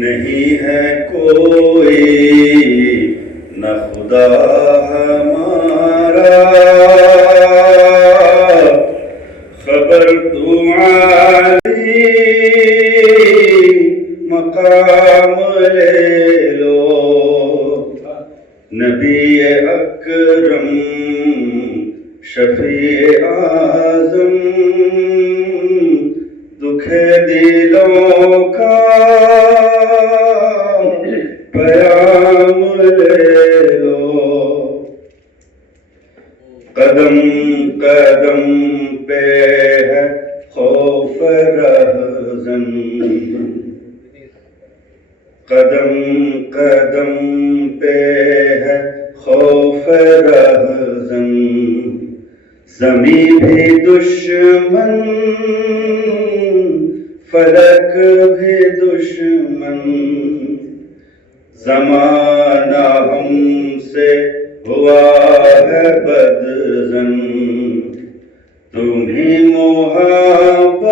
نہیں ہے کوئی نہ خدا ہمارا، خبر تو عالی مقام لے لو، نبی اکرم شفیع اعظم، دکھ دلوں کا پیام لے لو، قدم قدم پہ ہے خوف رہزن، قدم قدم پہ ہے خوف رہزن، زمین بھی دشمن فلک بھی دشمن، زمانہ ہم سے ہوا ہے بدظن، تمہیں محبت